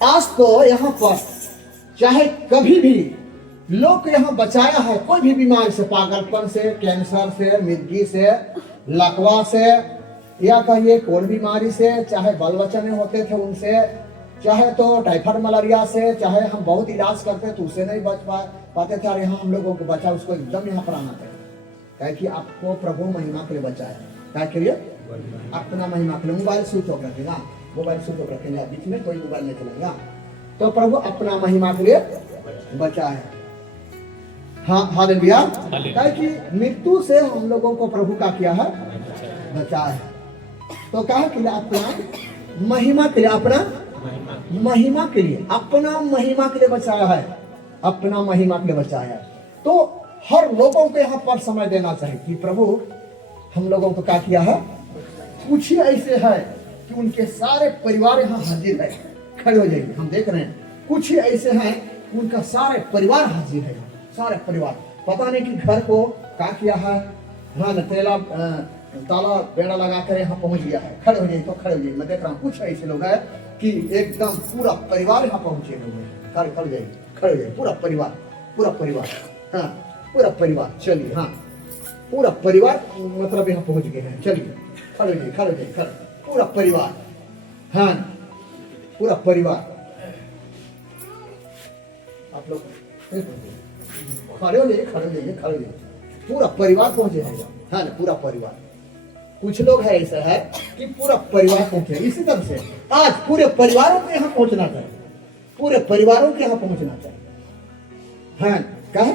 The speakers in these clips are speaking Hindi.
आज तो यहाँ पर चाहे कभी भी लोग को यहाँ बचाया है, कोई भी बीमारी से, पागलपन से, कैंसर से, मिर्गी से, लकवा से, या कहिए कोई बीमारी से, चाहे बाल बच्चे नहीं होते थे उनसे, चाहे तो टाइफाइड मलेरिया से, चाहे हम बहुत इलाज करते तो उससे नहीं बच पाते थे। और यहाँ हम लोगों को बचा, उसको एकदम यहाँ पर आना चाहिए, क्या कि आपको प्रभु महिमा के लिए बचाया। क्या करिए? अपना महिमा के लिए। मोबाइल स्विच ऑफ रखेगा, मोबाइल स्विच ऑफ रखेंगे, बीच में कोई मोबाइल नहीं चलेगा। तो प्रभु अपना महिमा के लिए बचाया। हाँ, हालेलुया। क्या कि मृत्यु से हम लोगों को प्रभु का किया है, बचाया है। तो कहा कि अपना महिमा के लिए, अपना महिमा के लिए, अपना महिमा के लिए बचाया है, अपना महिमा के लिए बचाया है। तो हर लोगों को यहाँ पर समय देना चाहिए कि प्रभु हम लोगों को क्या किया है। कुछ ही ऐसे है कि उनके सारे परिवार यहाँ हाजिर है। खड़े हो जाइए, हम देख रहे हैं कुछ ही ऐसे हैं उनका सारे परिवार हाजिर है, सारे परिवार। पता नहीं कि घर को क्या किया है। हाँ, ताला बेड़ा लगा कर यहाँ पहुंच गया है। खड़े हो जाइए, तो खड़े हो जाइए। मैं देख रहा हूँ कुछ ऐसे लोग हैं कि एकदम पूरा परिवार यहाँ पहुंचे लोग हैं। खड़े जाइए, खड़े हो जाइए। पूरा परिवार, पूरा परिवार, हाँ पूरा परिवार। चलिए, हाँ पूरा परिवार मतलब यहाँ पहुंच गए हैं। चलिए, खड़े हो जाइए, खड़े हो जाइए, खड़े। पूरा परिवार, हाँ पूरा परिवार। आप लोग खड़े हो जाइए, खड़े हो जाइए, खड़े हो जाइए। पूरा परिवार पहुंचे हैं, हाँ पूरा परिवार। कुछ लोग है ऐसा है कि पूरा परिवार पहुंचे। इसी तरह से आज पूरे परिवारों के यहाँ पहुंचना चाहिए, पूरे परिवारों के यहाँ पहुंचना चाहिए। हाँ, कहा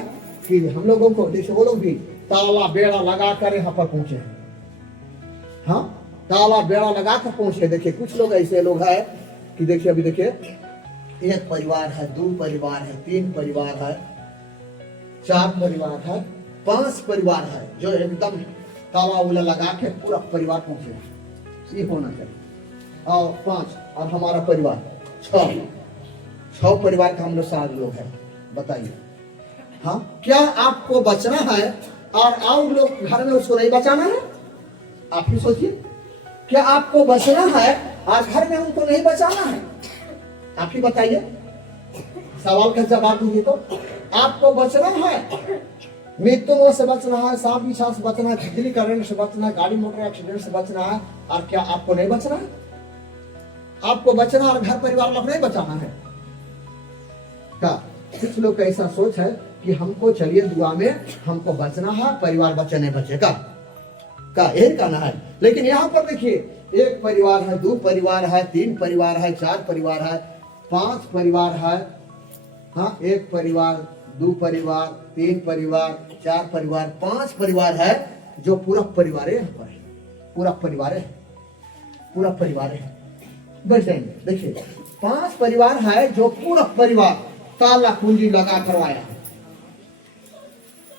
कि हम लोगों को जैसे वो लोग भी ताला बेड़ा लगा कर यहाँ पर पहुंचे हैं। हाँ, ताला बेड़ा लगा कर पहुंचे। देखिए कुछ लोग ऐसे लोग है कि देखिए, अभी देखिए एक परिवार है, दो परिवार है, तीन परिवार है, चार परिवार है, पांच परिवार है जो एकदम ताला उला लगा के पूरा परिवार पहुंचे। ये होना चाहिए। और पांच, और हमारा परिवार छह परिवार का हम लोग 7 लोग हैं। बताइए, हाँ क्या आपको बचना है और लोग घर में उसको नहीं बचाना है? आप ही सोचिए, क्या आपको बचना है और घर में उनको नहीं बचाना है? आप ही बताइए, सवाल का जवाब दीजिए। तो आपको बचना है, मृत्यु से बचना है, सांप बिच्छा से बचना है, बिजली करंट से बचना है, गाड़ी मोटर एक्सीडेंट से बचना है, और क्या आपको नहीं बचना है? आपको बचना और घर परिवार लोग नहीं बचाना है क्या? कुछ लोग का ऐसा सोच है कि हमको चलिए दुआ में हमको बचना है, परिवार बचे नहीं बचेगा का यही कहना है। लेकिन यहाँ पर देखिए, एक परिवार है, दो परिवार है, तीन परिवार है, चार परिवार है, पांच परिवार है। हाँ, एक परिवार, दो परिवार, तीन परिवार, चार परिवार, पांच परिवार है जो पूरा परिवार है। यहाँ पर है, पूरा परिवार है, पूरा परिवार है। बैठ जाएंगे। देखिए 5 परिवार है जो पूरा परिवार ताला कुंजी लगा करवाया है,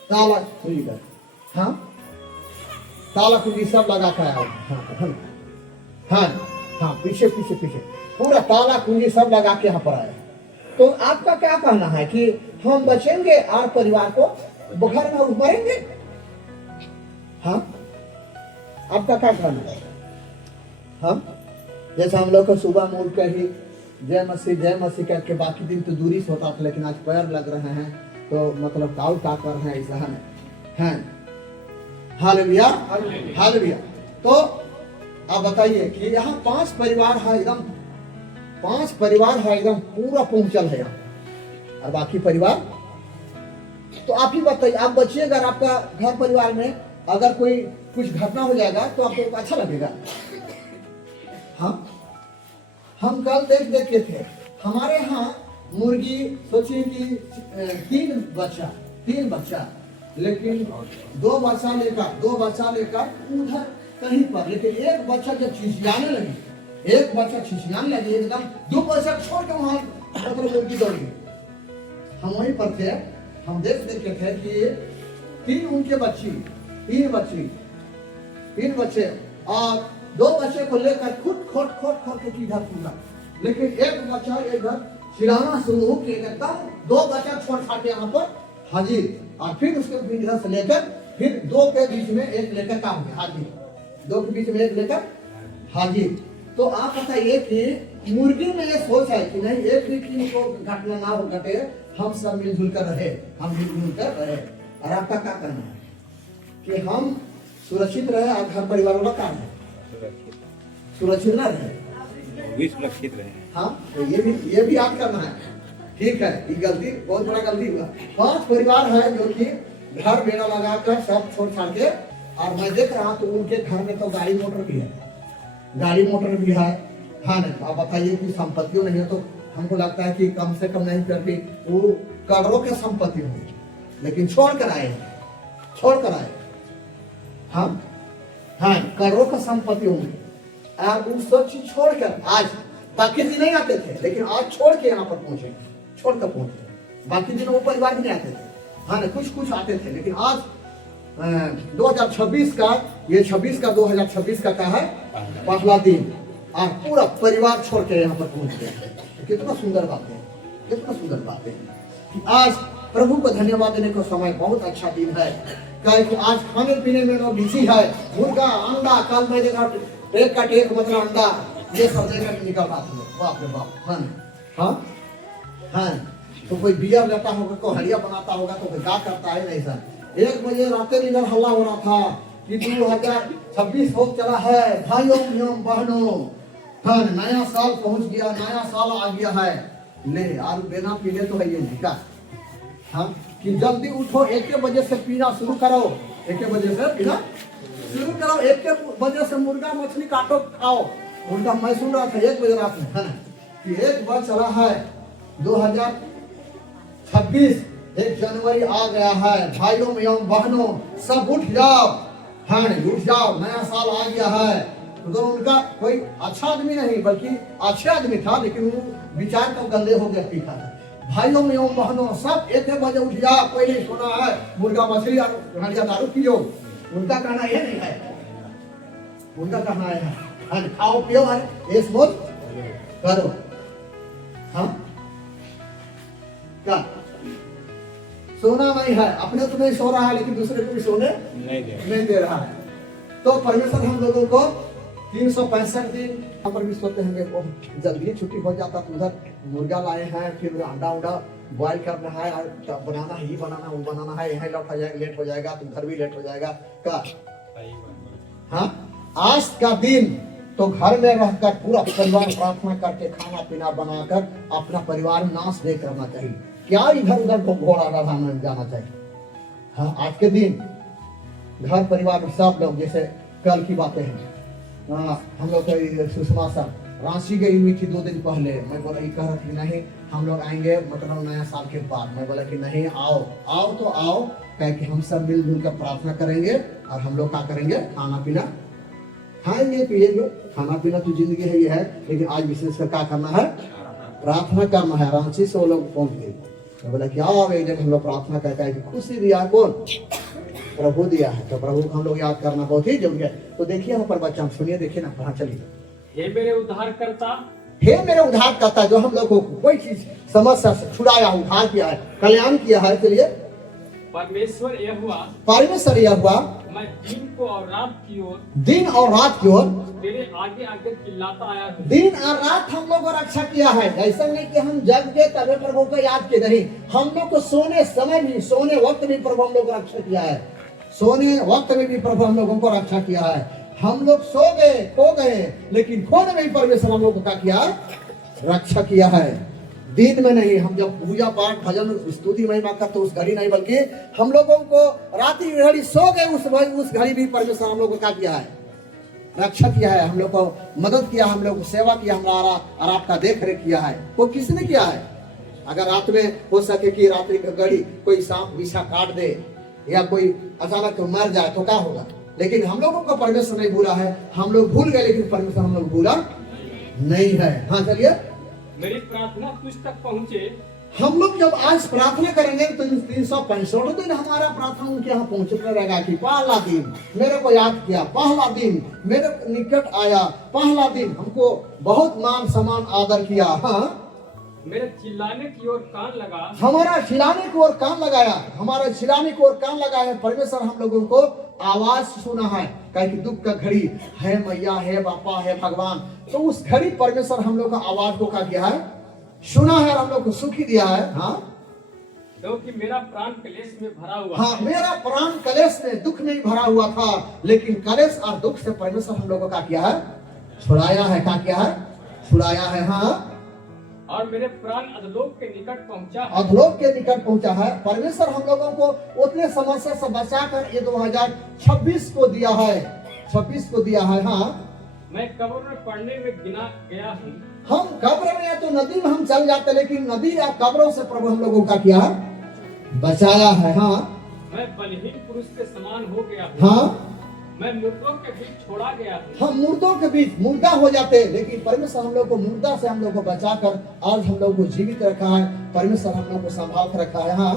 ताला कुंजी का, हाँ ताला कुंजी सब लगा कर आया। हाँ हाँ हाँ, पीछे पीछे पीछे पूरा ताला कुंजी सब लगा के यहाँ पर आया। तो आपका क्या कहना है कि हम बचेंगे और परिवार को बुखार में उभरेंगे? हाँ, आपका क्या कहना है? हाँ, जैसे हम लोग को सुबह में उठ कर ही जय मसीह करके बाकी दिन तो दूरी से होता था, लेकिन आज पैर लग रहे हैं तो मतलब काउ का कर रहे हैं ऐसा है। Hallelujah, hallelujah. तो आप बताइए कि यहाँ 5 परिवार है, एकदम 5 परिवार है, एकदम पूरा पहुंचल है यहाँ, और बाकी परिवार तो आप ही बताइए, आप बचिएगा। आपका घर परिवार में अगर कोई कुछ घटना हो जाएगा तो आपको अच्छा लगेगा? हाँ, हम कल देख के थे हमारे यहाँ मुर्गी, सोचिए कि 3 बच्चा, लेकिन 2 बच्चा लेकर उधर कहीं पर, लेकिन एक बच्चा जब छिछियाने लगी, एकदम 2 बच्चा छोड़ के वहां मतलब मुर्गी दौड़ गई। हम वहीं पर थे, हम देख के थे कि 3 बच्चे और 2 बच्चे को लेकर खुद खोट के किधर पूरा, लेकिन एक बच्चा इधर चिल्लाना शुरू किए, एकदम 2 बच्चा छोड़ छाड़ के यहाँ पर हाजिर, और फिर उसके इधर से लेकर फिर 2 के बीच में एक लेकर काम हाजिर, 2 के बीच में एक लेकर हाजिर। तो आप बताइए कि मुर्गी में ये सोच है कि नहीं एक भी किसी को घटना ना हो घटे, हम सब मिलजुल कर रहे, हम मिलजुल कर रहे। और आपका क्या करना है कि हम सुरक्षित रहे और घर परिवार वाला काम है सुरक्षित ना रहे, भी सुरक्षित रहे। हाँ तो ये भी याद करना है। ठीक है, ये गलती बहुत बड़ा गलती हुआ। 5 परिवार है जो कि घर बेड़ा लगाकर सब छोड़ छाड़ के, और मैं देख रहा हूँ तो उनके घर में तो गाड़ी मोटर भी है, गाड़ी मोटर भी है। हाँ नहीं, आप बताइए कि संपत्तियों नहीं है तो हमको लगता है कि कम से कम नहीं करके वो करोड़ों के संपत्ति होंगे, लेकिन छोड़ कर आए, छोड़ कर आए। हाँ हाँ, करोड़ों का संपत्ति होंगे और वो सब चीज छोड़कर आज, बाकी दिन नहीं आते थे लेकिन आज छोड़ के यहाँ पर पहुंचे, छोड़कर पहुंचे। बाकी दिन वो परिवार भी नहीं आते थे, हाँ ना, कुछ कुछ आते थे, लेकिन आज 2026 का, ये 26 का 2026 का क्या है पहला दिन, और पूरा परिवार छोड़ के यहाँ पर पहुंच गया। कितना सुंदर बात है, कितना सुंदर बात है कि आज प्रभु को धन्यवाद देने का समय बहुत अच्छा दिन है। कि आज खाने पीने में लोग बिजी है, मुर्गा अंडा, कल मैं देखा एक का टेक मतलब अंडा, ये सब देखकर निकल आती है, बाप रे बाप। हाँ हाँ हाँ, तो कोई बियर लेता होगा, कोई हलिया बनाता होगा, तो कोई क्या करता है नहीं सर। 1 बजे रातें इधर हल्ला हो रहा था कि 2026 हो चला है भाइयों एवं बहनों, हाँ नया साल पहुंच गया, नया साल आ गया है। ले और बिना पीने तो है ये निका, हाँ कि जल्दी उठो, 1 बजे से पीना शुरू करो, 1 बजे से पीना शुरू करो, 1 बजे से मुर्गा मछली काटो खाओ। उनका मैं सुन रहा था 1 बजे रात में, है ना, कि 1 बज चला है 2026, 1 जनवरी आ गया है, भाइयों एवं बहनों सब उठ जाओ, हाँ उठ जाओ, नया साल आ गया है। तो उनका कोई अच्छा आदमी नहीं बल्कि अच्छे आदमी था, लेकिन वो विचार तो गंदे हो गए पीखा था। भाइयों एवं बहनों सब 1 बजे उठ जाओ, पहले सोना है, मुर्गा मछली और हरिया दारू पियो। उनका कहना यह नहीं है, उनका कहना है खाओ पियो और ऐश मौज करो। हाँ क्या सोना नहीं है, अपने तो नहीं सो रहा है लेकिन दूसरे को भी सोने नहीं दे रहा है। तो परमेश्वर हम लोगों को 365 दिन यहाँ पर भी सोते होंगे, वो जल्दी छुट्टी हो जाता तो उधर मुर्गा लाए हैं, फिर अंडा उंडा बॉयल करना है और बनाना ही बनाना, वो बनाना है, यहाँ लेट हो जाएगा तो घर भी लेट हो जाएगा का। हाँ आज का दिन तो घर में रहकर पूरा परिवार प्रार्थना करके खाना पीना बनाकर अपना परिवार नाश नहीं करना चाहिए, क्या इधर उधर घोड़ा लगाना जाना चाहिए। हाँ आज के दिन घर परिवार में सब लोग, जैसे कल की बातें हैं, हम लोग सुषमा सर रांची गई हुई थी 2 दिन पहले, मैं बोला ये कह रहा थी नहीं हम लोग आएंगे मतलब नया साल के बाद, मैं बोला कि नहीं आओ आओ तो आओ, कह कि हम सब मिलजुल कर प्रार्थना करेंगे और हम लोग क्या करेंगे खाना पीना खाएंगे पिएंगे। खाना पीना तो जिंदगी है ये है, लेकिन आज विशेष कर क्या करना है, प्रार्थना करना है। रांची से वो लोग पहुंच गए, मैं बोला कि आओ एक दिन हम लोग प्रार्थना करके खुशी दिया कौन, प्रभु दिया है, तो प्रभु को हम लोग याद करना बहुत ही जरूरी है। तो देखिए यहाँ पर बच्चा सुनिए, देखिए ना, हाँ चलिए। हे मेरे उद्धारकर्ता, हे मेरे उद्धारकर्ता, जो हम लोग को कोई चीज समस्या से छुड़ाया, उद्धार किया है, कल्याण किया है, चलिए परमेश्वर यहोवा, परमेश्वर यहोवा, मैं दिन को और रात की ओर, दिन और रात की ओर तेरे आगे आगे चिल्लाता आया हूं। दिन और रात हम लोग को रक्षा किया है। ऐसा नहीं कि हम जग के तभी प्रभु को याद किए, नहीं, हम लोग को सोने समय भी, सोने वक्त भी प्रभु हम लोग को रक्षा किया है, सोने वक्त में भी प्रभु हम लोगों को रक्षा किया है। हम लोग सो गए खो गए, लेकिन खोने में भी परमेश्वर हम लोग को क्या किया, रक्षा किया है। दिन में नहीं, हम जब पूजा पाठ भजन स्तुति महिमा करते उस घड़ी नहीं, बल्कि हम लोगों को रात की घड़ी सो गए उस घड़ी भी परमेश्वर हम लोग को क्या किया है, रक्षा किया है, हम लोग को मदद किया, हम लोग को सेवा किया, हमारा और आपका देख रेख किया है। वो किसने किया है? अगर रात में हो सके कि रात्रि की घड़ी कोई सांप बिछा काट दे या कोई अचानक मर जाए तो क्या होगा, लेकिन हम लोगों को परमेश्वर नहीं भूला है। हम लोग भूल गए लेकिन परमेश्वर हम लोग भूला नहीं है। हाँ चलिए, मेरी प्रार्थना तुझ तक पहुँचे। हम लोग जब आज प्रार्थना करेंगे तो 365 दिन हमारा प्रार्थना उनके यहाँ पहुंचता रहेगा कि पहला दिन मेरे को याद किया, पहला दिन मेरे निकट आया, पहला दिन हमको बहुत मान सम्मान आदर किया। हाँ मेरे चिल्लाने की ओर कान लगा, हमारा चिल्लाने की ओर कान लगाया, हमारा चिल्लाने की ओर कान लगाया। परमेश्वर हम लोगों को आवाज सुना है, कहे कि दुख का घड़ी है मैया, है बापा, है भगवान। तो उस घड़ी परमेश्वर हम लोग का आवाज को क्या किया है, सुना है और हम लोग को सुखी दिया है। हाँ, क्योंकि मेरा प्राण क्लेश में भरा हुआ हाँ, है। मेरा प्राण कलेश में, दुख में भरा हुआ था, लेकिन कलेश और दुख से परमेश्वर हम लोगों को क्या किया है, छुड़ाया है। क्या किया है, छुड़ाया है। हाँ, और मेरे प्राण अधलोक के निकट पहुंचा है। अधलोक के निकट पहुंचा है। परमेश्वर हम लोगों को उतने समस्या से बचाकर ये 2026 को दिया है, 26 को दिया है। हाँ, मैं कब्र में पड़ने में गिना गया हूँ। हम कब्र में या तो नदी में हम चल जाते, लेकिन नदी या कब्रों से प्रभु हम लोगों का किया है, बचाया है। हाँ, मैं बलहीन पुरुष के समान हो गया हूँ। हाँ, मैं मुर्दों के बीच छोड़ा गया हूँ। हम मुर्दों के बीच मुर्दा हो जाते, लेकिन परमेश्वर हम लोग को मुर्दा से हम लोग को बचाकर आज हम लोग को जीवित रखा है। परमेश्वर हम लोग को संभाल कर रखा है। हाँ,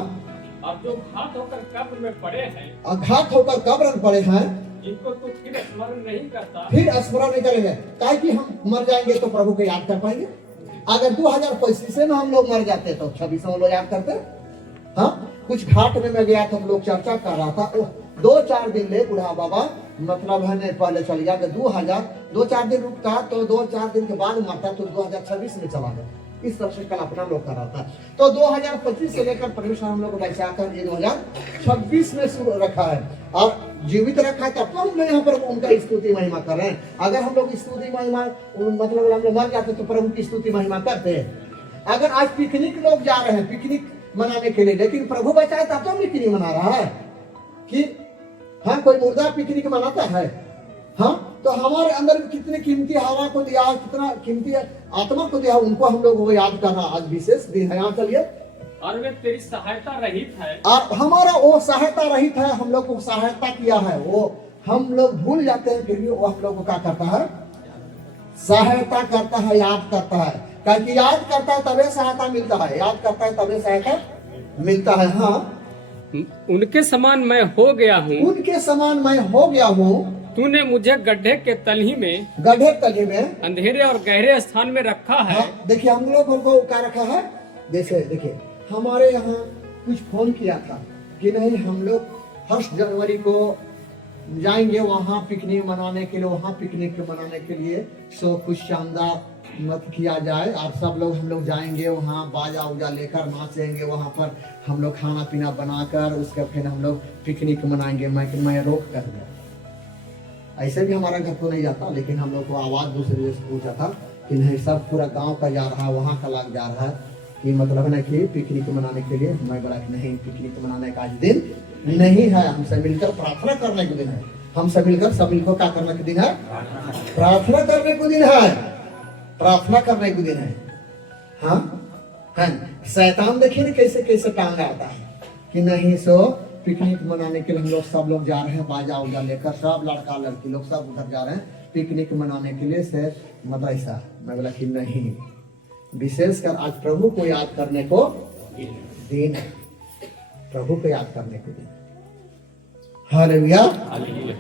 अब जो घात होकर कब्र में पड़े हैं, अघात होकर कब्र में पड़े हैं, इनको तो फिर स्मरण नहीं करता। फिर स्मरण नहीं करेंगे, ताकि कि हम मर जाएंगे तो प्रभु को याद कर पाएंगे। अगर 2025 में हम लोग मर जाते तो 26 में हम लोग याद करते। हाँ, कुछ घाट में मैं गया तो हम लोग चर्चा कर रहा था, 2-4 दिन ले बूढ़ा बाबा, मतलब है नहीं, पहले चल गया, 2-4 दिन रुकता तो 2-4 दिन के बाद मरता तो 2026 में चला गया। इस तरह से कल्पना लोग कर रहा था। तो 2025 से लेकर परमेश्वर हम लोग को बचाकर ये 2026 में शुरू रखा है और जीवित रखा है। तब तो हम लोग यहाँ पर उनका स्तुति महिमा कर रहे हैं। अगर हम लोग स्तुति महिमा, मतलब हम लोग मर जाते तो प्रभु की स्तुति महिमा करते हैं। अगर आज पिकनिक लोग जा रहे हैं पिकनिक मनाने के लिए, लेकिन प्रभु बचाए तब तो पिकनिक मना रहा है कि हाँ, कोई मुर्दा पिकनिक मनाता है। हाँ, तो हमारे अंदर कितने कीमती हवा को दिया, कितना कीमती आत्मा को दिया, उनको हम लोग को याद करना आज विशेष दिन है। यहाँ चलिए, और वे तेरी सहायता रहित है। और हमारा वो सहायता रहित है, हम लोग को सहायता किया है। वो हम लोग भूल जाते हैं, फिर भी वो हम लोग को क्या करता है, सहायता करता है, याद करता है। क्योंकि याद करता है तभी सहायता मिलता है, याद करता है तभी सहायता मिलता है। हाँ, उनके समान मैं हो गया हूँ। उनके समान मैं हो गया हूँ। तूने मुझे गड्ढे के तलही में, गड्ढे तले में, अंधेरे और गहरे स्थान में रखा है। हाँ, देखिए हम लोग को क्या रखा है। जैसे देखिए हमारे यहाँ कुछ फोन किया था कि नहीं हम लोग 1 जनवरी को जाएंगे वहाँ पिकनिक मनाने के लिए, वहाँ पिकनिक मनाने के लिए सो कुछ शानदार मत किया जाए और सब लोग हम लोग जाएंगे वहाँ, बाजा उजा लेकर नाचेंगे वहाँ पर, हम लोग खाना पीना बनाकर उसके फिर हम लोग पिकनिक मनाएंगे। मैं रोक कर दिया। ऐसे भी हमारा घर तो नहीं जाता, लेकिन हम लोग को आवाज दूसरे जगह से पूछा था कि नहीं सब पूरा गांव का जा रहा है, वहाँ का लाग जा रहा है कि मतलब है ना कि पिकनिक मनाने के लिए। मैं बोला कि नहीं, पिकनिक मनाने का आज दिन नहीं है, हमसे मिलकर प्रार्थना करने के दिन है। हमसे मिलकर सब मिलकर क्या करने के दिन है, प्रार्थना करने को दिन है, प्रार्थना करने को दिन है। हाँ, शैतान देखिए ना कैसे कैसे टांग आता है कि नहीं सो पिकनिक मनाने के लिए हम लोग सब लोग जा रहे हैं, बाजा उजा लेकर सब लड़का लड़की लोग सब उधर जा रहे हैं पिकनिक मनाने के लिए से, मतलब ऐसा। मैं बोला कि नहीं, विशेषकर आज प्रभु को याद करने को दिन है, प्रभु को याद करने को दिन। हालेलुया।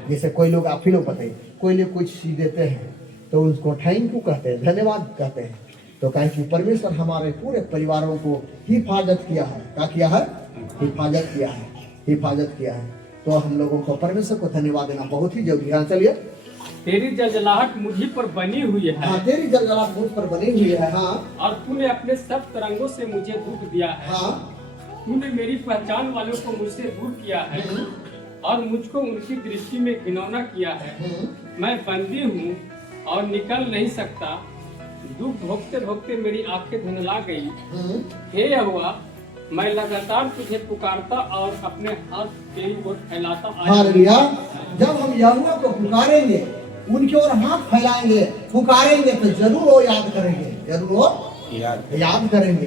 जैसे कोई लोग, आप ही लोग बताइए, कोई लोग कुछ चीज देते हैं तो उसको थैंक यू कहते हैं, धन्यवाद कहते हैं। तो कहे कि परमेश्वर हमारे पूरे परिवारों को हिफाजत किया है। क्या किया है, हिफाजत किया है, हिफाजत किया है। तो हम लोगों को परमेश्वर को धन्यवाद देना बहुत ही जरूरी है। चलिए, तेरी जलजलाहट मुझी पर बनी हुई है। हाँ, तेरी जलजलाहट मुझ पर बनी हुई है। हाँ, और तूने अपने सब तरंगों से मुझे दुख दिया है। हाँ, तूने मेरी पहचान वालों को मुझसे दूर किया है और मुझको उनकी दृष्टि में घिनौना किया है। मैं बंदी हूँ और निकल नहीं सकता, दुख भोगते भोगते मेरी आंखें धुंधला गई। हे यहोवा, मैं लगातार तुझे पुकारता और अपने हाथ तेरी ओर फैलाता आया। हालेलुया। जब हम यहोवा को पुकारेंगे, उनकी ओर हाथ फैलाएंगे, पुकारेंगे तो जरूर वो याद करेंगे, जरूर वो याद करेंगे।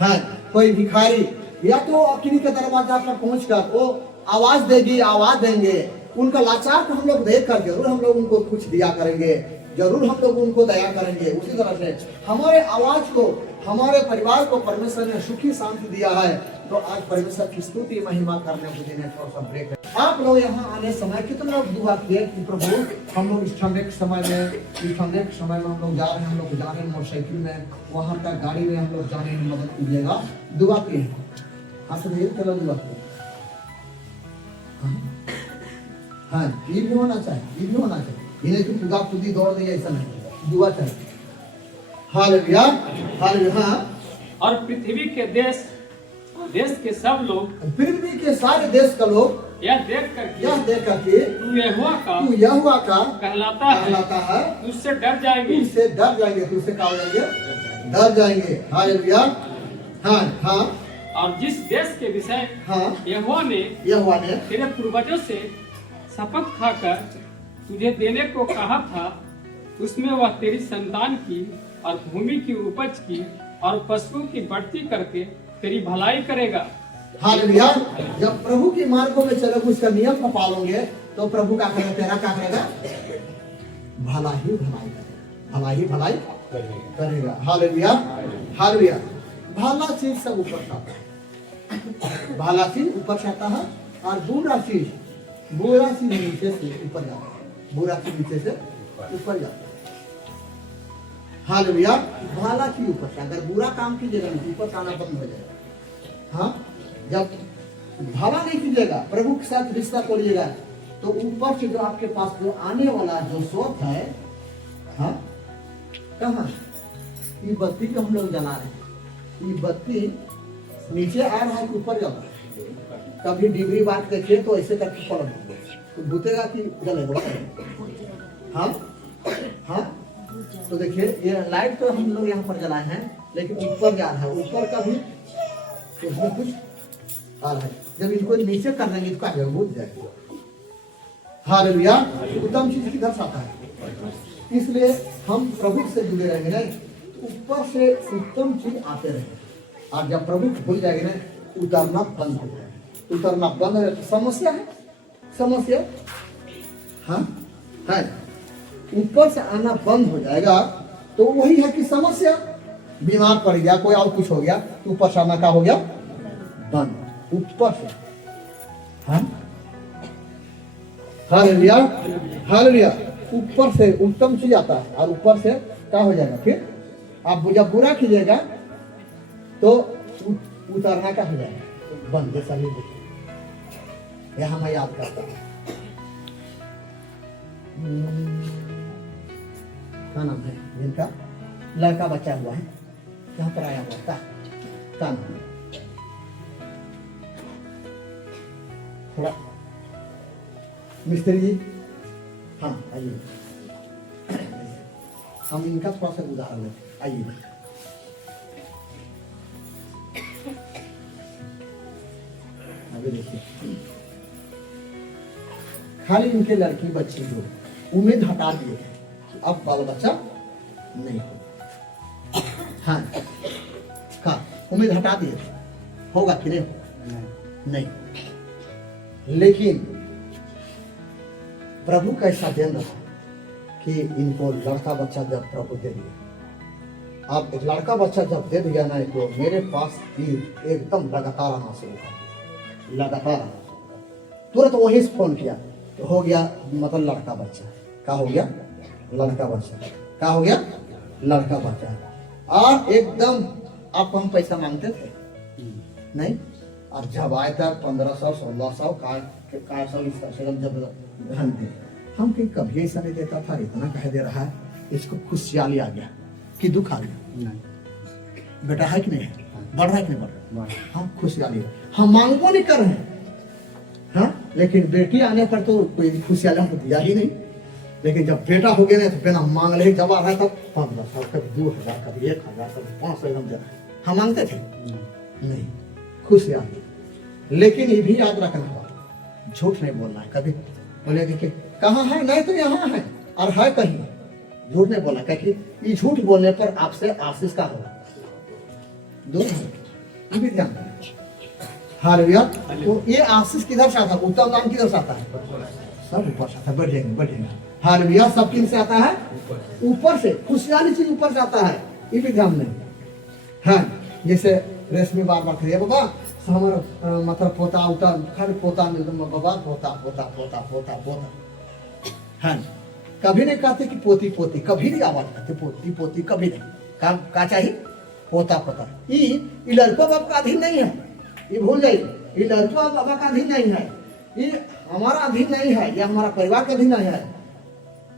हाँ, कोई भिखारी या तो अकेली के दरवाजा पर पहुंचकर वो आवाज देगी, आवाज देंगे, उनका लाचार को हम लोग देख कर जरूर हम लोग उनको कुछ दिया करेंगे, जरूर हम लोग उनको दया करेंगे। उसी तरह से हमारे आवाज को, हमारे परिवार को परमेश्वर ने सुखी शांति दिया है। तो आज परमेश्वर की स्तुति महिमा करने को दिन है। थोड़ा सा ब्रेक है। आप लोग यहाँ आने समय कितने लोग दुआ किए कि प्रभु हम लोग इस ठंडे के समय में, इस ठंडे के समय में हम लोग जा रहे हैं, हम लोग जा रहे हैं मोटरसाइकिल में, वहाँ का गाड़ी में हम लोग जाने में मदद कीजिएगा। दुआ किए, हाँ तो चलो दुआ किए। हाँ, ये भी होना चाहिए, ये भी होना चाहिए। ये नहीं कि खुदा खुदी दौड़ दे, ऐसा नहीं, दुआ चाहिए। Hallelujah, hallelujah. हाँ, और पृथ्वी के देश के सब लोग पृथ्वी के सारे देश का लोग यह देख करके यह देख करके तू यहोवा का तू यहोवा का कहलाता है, तुझसे डर जाएंगे। तुझसे डर जाएंगे, तुझसे क्या हो जाएंगे? डर जाएंगे। हालेलुया। हाँ हाँ। और जिस देश के विषय हाँ, यहोवा ने तेरे पूर्वजों से शपथ खाकर तुझे देने को कहा था, उसमें वह तेरी संतान की और भूमि की उपज की और पशुओं की बढ़ती करके तेरी भलाई करेगा। हालेलुया। जब प्रभु के मार्गों में चलोगे, उसका नियम को पालोगे, तो प्रभु क्या करेगा? तेरा क्या करेगा? भला ही भलाई करेगा, भला ही भलाई करेगा। Hallelujah, hallelujah. भला चीज सब ऊपर से आता है, भला चीज ऊपर से आता है, और बुरा चीज नीचे से ऊपर जाता है, बुरा चीज नीचे से ऊपर जाता है। हालेलुया। भला चीज ऊपर से, अगर बुरा काम कीजिएगा ना, ऊपर से आना बंद हो जाएगा। हाँ, जब भला नहीं कीजिएगा, प्रभु के साथ रिश्ता तोड़िएगा, तो ऊपर से जो आपके पास जो आने वाला जो स्रोत है, हाँ, कहाँ? ये बत्ती को हम लोग जला रहे हैं, ये बत्ती नीचे आ रहा है कि ऊपर जल रहा है? कभी डिबरी बात देखिए तो ऐसे करके पलट तो बुतेगा कि जलेगा? हाँ हाँ। तो देखिए, ये लाइट तो हम लोग यहाँ पर जलाए हैं, लेकिन ऊपर जा रहा है, ऊपर का भी उसमें कुछ आ रहा है। जब इनको नीचे कर देंगे तो आगे बुझ जाएगा। हालेलुया। उत्तम चीज किधर से आता है? इसलिए हम प्रभु से जुड़े रहेंगे ना, तो ऊपर से उत्तम चीज आते रहेंगे, और जब प्रभु भूल जाएंगे ना, उतरना बंद हो जाएगा। उतरना बंद हो जाए तो समस्या है, समस्या। हाँ है, ऊपर से आना बंद हो जाएगा तो वही है कि समस्या। बीमार पड़ गया, कोई और कुछ हो गया, तो ऊपर से आना क्या हो गया? बंद, ऊपर से। हाँ, हालेलुया, हालेलुया। ऊपर से उत्तम चीज आता है, और ऊपर से क्या हो जाएगा? फिर आप जब बुरा कीजिएगा तो उतरना क्या हो जाएगा? बंद। जैसा भी देखिए, यहां मैं याद करता हूँ, क्या नाम है जिनका लड़का बच्चा हुआ है, यहाँ पर आया हुआ था, क्या नाम है? थोड़ा मिस्त्री जी, हाँ आइए, हम इनका थोड़ा सा उदाहरण लेते, आइए। आगे देखिए, खाली इनके लड़की बच्ची जो उम्मीद हटा दिए थे, अब बाल बच्चा नहीं हो। हाँ, का उम्मीद हटा दिए, होगा कि नहीं? नहीं। लेकिन प्रभु कैसा दिन रहा कि इनको लड़का बच्चा जब प्रभु दे दिया। अब एक लड़का बच्चा जब दे दिया ना, तो मेरे पास एकदम लगातार आना शुरू कर, लगातार आना शुरू कर। तुरंत वहीं से फोन किया तो हो गया, मतलब लड़का बच्चा। क्या हो गया? लड़का बच्चा। क्या हो गया? लड़का बच्चा। और एकदम आपको हम पैसा मांगते थे नहीं, और जब आए तक 1500 1600 का सौ इस तरह जब धन दे, हम कहीं कभी ऐसा नहीं देता था, इतना कह दे रहा है, इसको खुशहाली आ गया कि दुख आ गया? बेटा है कि नहीं है? बढ़ रहा है कि नहीं बढ़ रहा? हम खुशहाली, हम मांगो नहीं कर रहे हैं, हाँ, लेकिन बेटी आने पर तो कोई खुशहाली हमको दिया ही नहीं। लेकिन जब बेटा हो गया ना, तो बिना मांग ले जब आ रहा था, 1500 कभी 2000 कभी 1000 कभी 500 एकदम दे रहा है। हम मांगते थे नहीं, खुशहाली। लेकिन ये भी याद रखना होगा, झूठ नहीं बोलना है। कभी बोले कि कहाँ है, नहीं तो यहाँ है, और है कहीं, झूठ नहीं बोलना, क्योंकि ये झूठ बोलने पर आपसे आशीष का होगा, ये भी ध्यान रखना। हालेलुया। तो ये आशीष किधर से आता है? उत्तम नाम किधर से आता है? सब ऊपर से आता है। बढ़ेंगे बढ़ेंगे। हालेलुया। सब किन से आता है? ऊपर से। खुशहाली चीज ऊपर से आता है, ये भी ध्यान नहीं। हाँ, जैसे रेशमी बार बार करिए बाबा हमारा मतलब पोता उता खर पोता मिल बाबा पोता पोता पोता पोता पोता। हाँ, कभी नहीं कहते कि पोती पोती, कभी नहीं आवाज करते पोती पोती, कभी नहीं। का चाहिए? पोता पोता। ये लड़का बाप का अधीन नहीं है, ये भूल जाइए, ये लड़का बाबा का अधीन नहीं है, ये हमारा अधीन नहीं है, ये हमारा परिवार का अधीन नहीं है।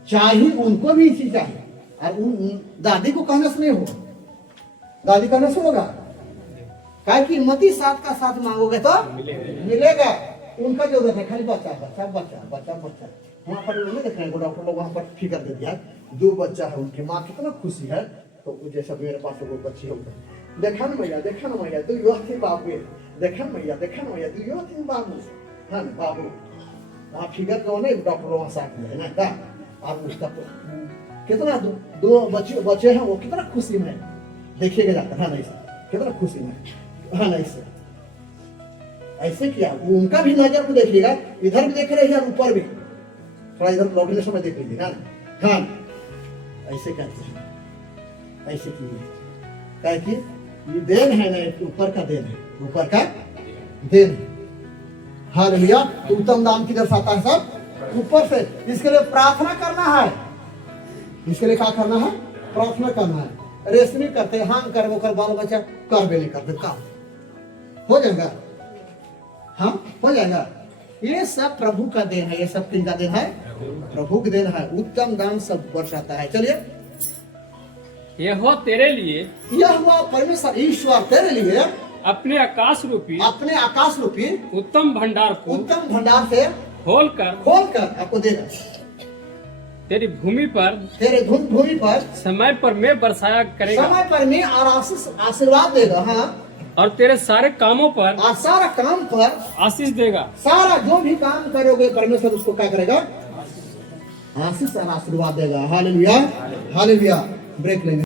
चाहिए उनको भी चीज चाहिए, और उन दादी को कहने से नहीं होगा, दादी कहने से होगा। क्या कि मती साथ का साथ मांगोगे तो मिलेगा। उनका जो है खाली बच्चा बच्चा बच्चा बच्चा बच्चा। वहाँ पर नहीं देख रहे हैं, डॉक्टर लोग वहाँ पर फिक्र दे दिया 2 बच्चा है, उनकी माँ कितना खुशी है। तो जैसा मेरे पास वो बच्ची होगा, देखा ना मैया, देखा ना मैया, 2 थी बाबू, देखा ना मैया, देखा ना मैया, 2 थी बाबू, हाँ बाबू। वहाँ फिगर तो नहीं, डॉक्टर वहाँ साथ में है ना का। और उसका कितना 2 बच्चे हैं, वो कितना खुशी में देखिएगा जाकर, हाँ नहीं कितना खुशी में, हाँ नहीं से ऐसे किया। उनका भी नजर को देखिएगा, इधर भी देख रहे हैं, ऊपर भी थोड़ा इधर लौटने समय देख लीजिए, हाँ हाँ ऐसे कहते हैं, ऐसे कीजिए। क्या कि ये देन है ना, ऊपर का देन है, ऊपर का देन है। हालेलुया। तो उत्तम दान की दर्शाता है सब ऊपर से। इसके लिए प्रार्थना करना है, इसके लिए क्या करना है, प्रार्थना करना है। रेस्ट नहीं करते, हाँ कर वो कर, बाल बच्चा कर भी नहीं करते, काम हो जाएगा, हाँ हो जाएगा। ये सब प्रभु का देन है, ये सब किनका देन है, प्रभु का देन है। उत्तम दान सब बरसाता है। चलिए, यहोवा तेरे लिए, यह हुआ परमेश्वर ईश्वर तेरे लिए अपने आकाश रूपी उत्तम भंडार को उत्तम भंडार से खोल कर आपको देगा। तेरी भूमि पर, तेरे भूमि पर समय पर मैं बरसाया करेगा, समय पर मैं और आशीर्वाद देगा, हाँ। और तेरे सारे कामों पर, और सारा काम पर आशीष देगा। सारा जो भी काम करोगे परमेश्वर उसको क्या करेगा, आशीष और आशीर्वाद देगा। Hallelujah, hallelujah. ब्रेक लेंगे।